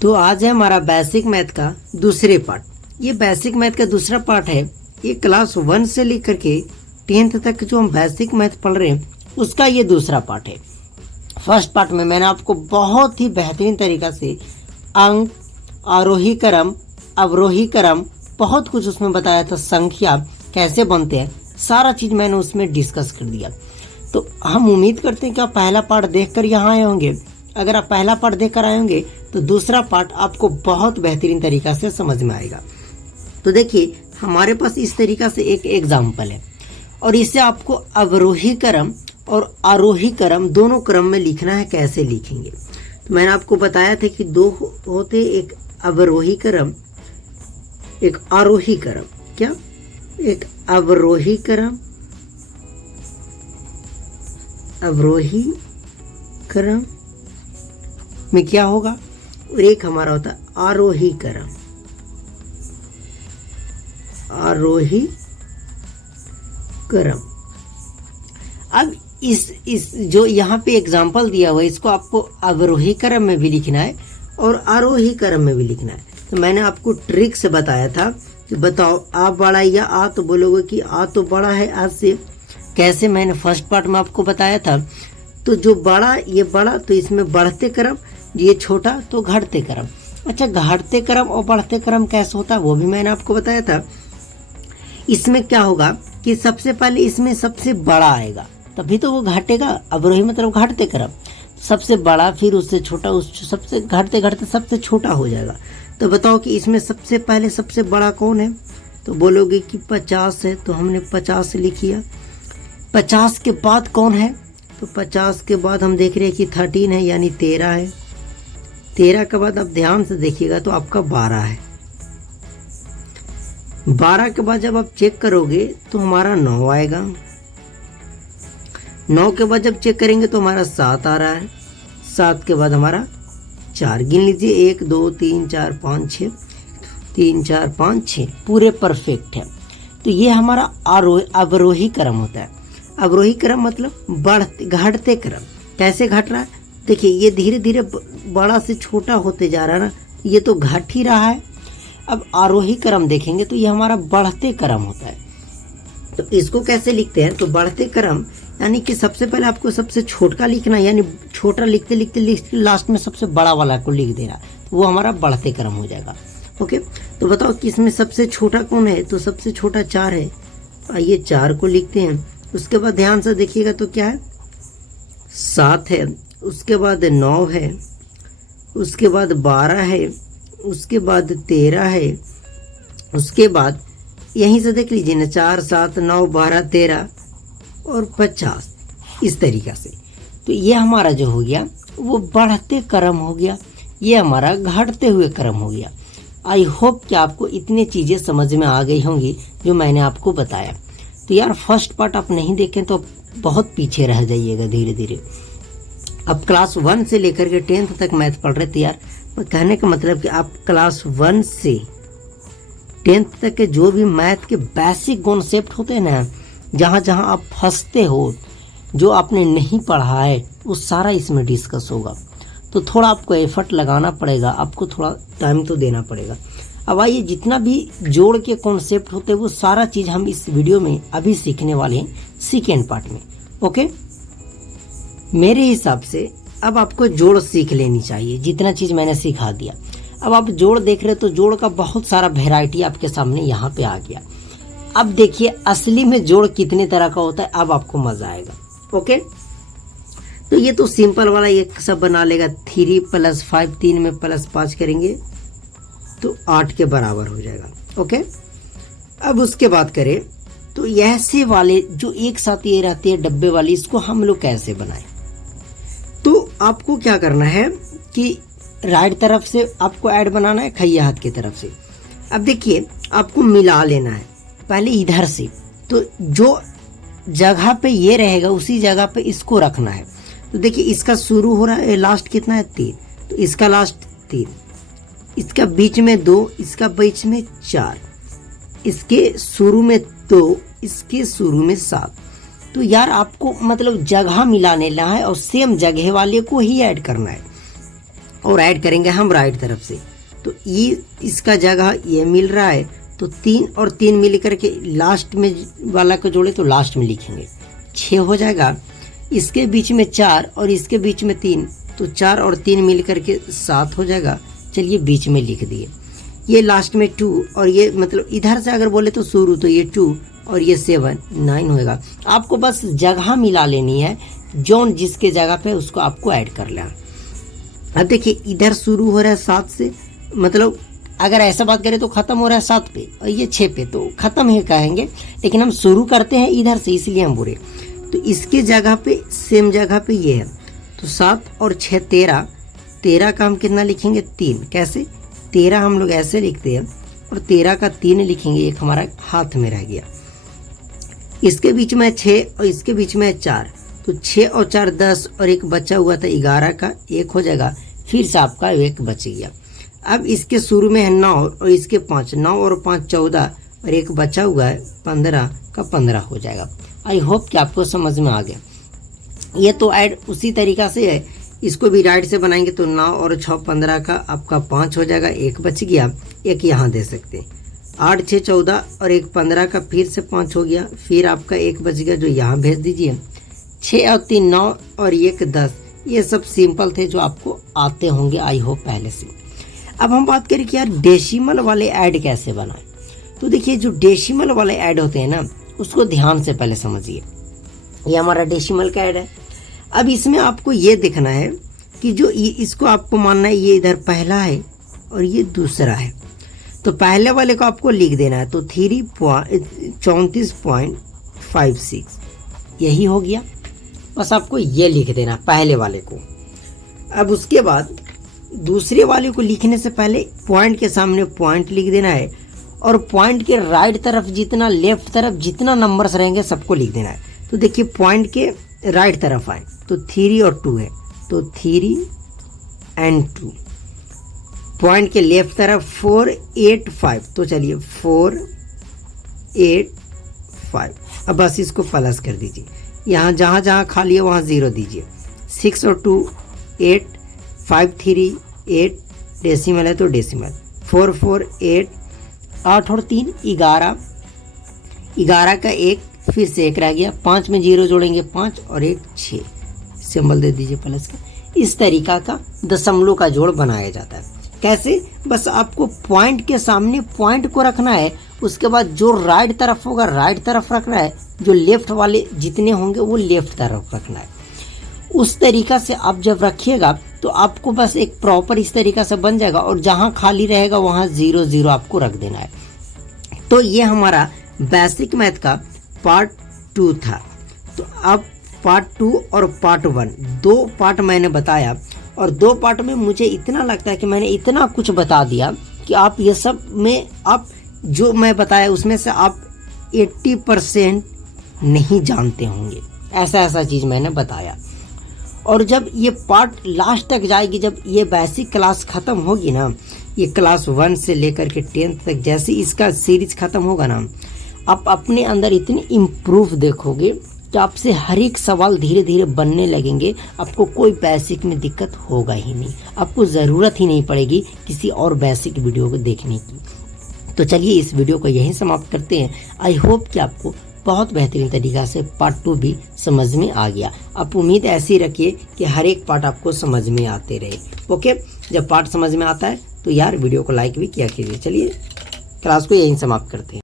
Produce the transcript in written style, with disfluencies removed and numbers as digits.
तो आज है हमारा बेसिक मैथ का दूसरे पार्ट। ये बेसिक मैथ का दूसरा पार्ट है। ये क्लास 1 से लेकर के 10th तक जो हम बेसिक मैथ पढ़ रहे हैं उसका ये दूसरा पार्ट है। फर्स्ट पार्ट में मैंने आपको बहुत ही बेहतरीन तरीका से अंक, आरोही क्रम, अवरोही क्रम, बहुत कुछ उसमें बताया था। संख्या कैसे बनते हैं सारा चीज़ मैंने उसमें डिस्कस कर दिया। तो हम उम्मीद करते हैं कि आप पहला पार्ट देखकर यहाँ आए होंगे। अगर आप पहला पार्ट देखकर आए होंगे तो दूसरा पार्ट आपको बहुत बेहतरीन तरीका से समझ में आएगा। तो देखिए हमारे पास इस तरीका से एक एग्जाम्पल है और इससे आपको अवरोही क्रम और आरोही क्रम दोनों क्रम में लिखना है। कैसे लिखेंगे तो मैंने आपको बताया था कि दो होते, एक अवरोही क्रम एक आरोही क्रम। क्या? एक अवरोही क्रम, अवरोही क्रम में क्या होगा, और एक हमारा होता है आरोही क्रम, आरोही क्रम। अब इस जो यहाँ पे एग्जाम्पल दिया हुआ है इसको आपको अवरोही क्रम में भी लिखना है और आरोही क्रम में भी लिखना है। तो मैंने आपको ट्रिक से बताया था कि बताओ आ बड़ा या आ, तो बोलोगे कि आ तो बड़ा है आज से। कैसे? मैंने फर्स्ट पार्ट में आपको बताया था। तो जो बड़ा, ये बड़ा तो इसमें बढ़ते क्रम, ये छोटा तो घटते क्रम। अच्छा, घटते क्रम और बढ़ते क्रम कैसे होता है वो भी मैंने आपको बताया था। इसमें क्या होगा कि सबसे पहले इसमें सबसे बड़ा आएगा तभी तो वो घटेगा। अवरोही मतलब घटते क्रम, सबसे बड़ा फिर उससे छोटा, उस सबसे घटते घटते सबसे छोटा हो जाएगा। तो बताओ कि इसमें सबसे पहले सबसे बड़ा कौन है, तो बोलोगे कि 50 है, तो हमने 50 लिख लिया। 50 के बाद कौन है, तो 50 के बाद हम देख रहे हैं कि 13 है यानी 13 है। 13 के बाद आप ध्यान से देखिएगा तो आपका 12 है। 12 के बाद जब आप चेक करोगे तो हमारा 9 आएगा। 9 के बाद जब चेक करेंगे तो हमारा 7 आ रहा है। 7 के बाद हमारा 4। गिन लीजिए 1 2 3 4 5 6, 3 4 5 6 पूरे परफेक्ट है। तो ये हमारा अवरोही क्रम होता है। अवरोही क्रम मतलब बढ़ते घटते क्रम। कैसे घट रहा है? देखिए ये धीरे धीरे बड़ा से छोटा होते जा रहा है ना, ये तो घट ही रहा है। अब आरोही क्रम देखेंगे तो ये हमारा बढ़ते क्रम होता है। तो इसको कैसे लिखते हैं? तो बढ़ते क्रम यानी कि सबसे पहले आपको सबसे छोटा लिखना, यानी छोटा लिखते लिखते लिखते लास्ट में सबसे बड़ा वाला को लिख देना, वो हमारा बढ़ते क्रम हो जाएगा। ओके, तो बताओ कि इसमें सबसे छोटा कौन है, तो सबसे छोटा 4 है। आइए 4 को लिखते हैं। उसके बाद ध्यान से देखिएगा तो क्या है, 7 है, उसके बाद 9 है, उसके बाद 12 है, उसके बाद 13 है, उसके बाद यहीं से देख लीजिए ना 4 7 9 12 13 और 50, इस तरीक़ा से। तो ये हमारा जो हो गया वो बढ़ते क्रम हो गया, ये हमारा घटते हुए क्रम हो गया। आई होप कि आपको इतनी चीज़ें समझ में आ गई होंगी जो मैंने आपको बताया। तो यार फर्स्ट पार्ट आप नहीं देखें तो बहुत पीछे रह जाइएगा धीरे धीरे। अब क्लास 1 से लेकर के 10th तक मैथ पढ़ रहे थे यार। कहने का मतलब कि आप क्लास 1 से 10th तक के जो भी मैथ के बेसिक कॉन्सेप्ट होते हैं ना, जहाँ जहाँ आप फंसते हो, जो आपने नहीं पढ़ा है, वो सारा इसमें डिस्कस होगा। तो थोड़ा आपको एफर्ट लगाना पड़ेगा, आपको थोड़ा टाइम तो देना पड़ेगा। अब आइए जितना भी जोड़ के कॉन्सेप्ट होते हैं वो सारा चीज़ हम इस वीडियो में अभी सीखने वाले हैं सेकेंड पार्ट में। ओके, मेरे हिसाब से अब आपको जोड़ सीख लेनी चाहिए, जितना चीज़ मैंने सिखा दिया। अब आप जोड़ देख रहे हो तो जोड़ का बहुत सारा वेराइटी आपके सामने यहाँ पे आ गया। अब देखिए असली में जोड़ कितने तरह का होता है, अब आपको मजा आएगा। ओके, तो ये तो सिंपल वाला ये सब बना लेगा। 3 + 5, 3 में +5 करेंगे तो 8 के बराबर हो जाएगा। ओके, अब उसके बाद करें तो ऐसे वाले जो एक साथ ये रहती है डब्बे वाली, इसको हम लोग कैसे बनाएं? तो आपको क्या करना है कि राइट तरफ से आपको ऐड बनाना है, खैया हाथ की तरफ से। अब देखिए आपको मिला लेना है पहले इधर से, तो जो जगह पे ये रहेगा उसी जगह पे इसको रखना है। तो देखिए इसका शुरू हो रहा है, लास्ट कितना है 3, तो इसका लास्ट 3, इसका बीच में 2, इसका बीच में 4, इसके शुरू में 2, इसके शुरू में 7। तो यार आपको मतलब जगह मिलाने ला है और सेम जगह वाले को ही ऐड करना है। और ऐड करेंगे हम राइट तरफ से, तो ये इसका जगह ये मिल रहा है, तो 3 और 3 मिल करके लास्ट में वाला को जोड़े तो लास्ट में लिखेंगे 6 हो जाएगा। इसके बीच में 4 और इसके बीच में 3, तो 4 और 3 मिल करके 7 हो जाएगा। चलिए बीच में लिख दिए। ये लास्ट में 2 और ये मतलब इधर से अगर बोले तो शुरू, तो ये 2 और ये 7 9 होएगा। आपको बस जगह मिला लेनी है, जोन जिसके जगह पे उसको आपको ऐड कर लेना। अब देखिए इधर शुरू हो रहा है 7 से, मतलब अगर ऐसा बात करें तो खत्म हो रहा है 7 पे और ये 6 पे, तो खत्म ही कहेंगे, लेकिन हम शुरू करते हैं इधर से इसलिए हम बोले। तो इसके जगह पे सेम जगह पे ये है, तो 7 और 6 13, 13 का हम कितना लिखेंगे 3। कैसे 13 हम लोग ऐसे लिखते हैं और 13 का 3 लिखेंगे, एक हमारा हाथ में रह गया। इसके बीच में 6 और इसके बीच में 4, तो 6 और 4 10 और एक बचा हुआ था 11 का 1 हो जाएगा, फिर से आपका 1 बच गया। अब इसके शुरू में है 9 और इसके 5, 9 और 5 14 और एक बचा हुआ है 15 का 15 हो जाएगा। आई होप कि आपको समझ में आ गया। ये तो ऐड उसी तरीका से है, इसको भी राइट से बनाएंगे तो 9 और 6 15 का आपका 5 हो जाएगा, एक बच गया, एक यहाँ दे सकते हैं। 8 6 14 और एक 15 का फिर से 5 हो गया, फिर आपका एक बच गया जो यहाँ भेज दीजिए। 6 और 3 9 और 1 10, ये सब सिंपल थे जो आपको आते होंगे आई होप पहले से। अब हम बात करें कि यार डेसिमल वाले ऐड कैसे बनाएं। तो देखिए जो डेसिमल वाले ऐड होते हैं ना, उसको ध्यान से पहले समझिए। ये हमारा डेसिमल का ऐड है। अब इसमें आपको ये देखना है कि जो इसको आपको मानना है ये इधर पहला है और ये दूसरा है, तो पहले वाले को आपको लिख देना है, तो 34.56 यही हो गया। बस आपको ये लिख देना पहले वाले को। अब उसके बाद दूसरे वाले को लिखने से पहले पॉइंट के सामने पॉइंट लिख देना है, और पॉइंट के राइट तरफ जितना, लेफ्ट तरफ जितना नंबर्स रहेंगे सबको लिख देना है। तो देखिए पॉइंट के राइट तरफ आए तो 3 और 2 है, तो 3 और 2। पॉइंट के लेफ्ट तरफ 4 8 5, तो चलिए 4 8 5। अब बस इसको प्लस कर दीजिए, यहाँ जहाँ जहाँ खाली है वहाँ 0 दीजिए। 6 और 2 8, 5 3 8, डेसिमल है तो डेसिमल, 4 4 8, 8 और 3 11, 11 का 1 फिर से 1 रह गया, 5 में 0 जोड़ेंगे 5 और 1 6, सिंबल दे दीजिए प्लस का। इस तरीका का दशमलव का जोड़ बनाया जाता है। कैसे, बस आपको पॉइंट के सामने पॉइंट को रखना है, उसके बाद जो राइट तरफ होगा राइट तरफ रखना है, जो लेफ्ट वाले जितने होंगे वो लेफ्ट तरफ रखना है। उस तरीका से आप जब रखिएगा तो आपको बस एक प्रॉपर इस तरीका से बन जाएगा, और जहाँ खाली रहेगा वहाँ 0 0 आपको रख देना है। तो ये हमारा बेसिक मैथ का पार्ट 2 था। तो अब पार्ट 2 और पार्ट 1 दो पार्ट मैंने बताया, और 2 पार्ट में मुझे इतना लगता है कि मैंने इतना कुछ बता दिया कि आप ये सब में, आप जो मैं बताया उसमें से आप 80% नहीं जानते होंगे। ऐसा चीज़ मैंने बताया। और जब ये पार्ट लास्ट तक जाएगी, जब ये बेसिक क्लास ख़त्म होगी ना, ये क्लास 1 से लेकर के 10th तक जैसे इसका सीरीज ख़त्म होगा ना, आप अपने अंदर इतनी इम्प्रूव देखोगे कि आपसे हर एक सवाल धीरे धीरे बनने लगेंगे। आपको कोई बेसिक में दिक्कत होगा ही नहीं, आपको ज़रूरत ही नहीं पड़ेगी किसी और बेसिक वीडियो को देखने की। तो चलिए इस वीडियो को यहीं समाप्त करते हैं। आई होप कि आपको बहुत बेहतरीन तरीक़ा से पार्ट 2 भी समझ में आ गया। आप उम्मीद ऐसी रखिए कि हर एक पार्ट आपको समझ में आते रहे। ओके, जब पार्ट समझ में आता है तो यार वीडियो को लाइक भी किया कीजिए। चलिए क्लास को यहीं समाप्त करते हैं।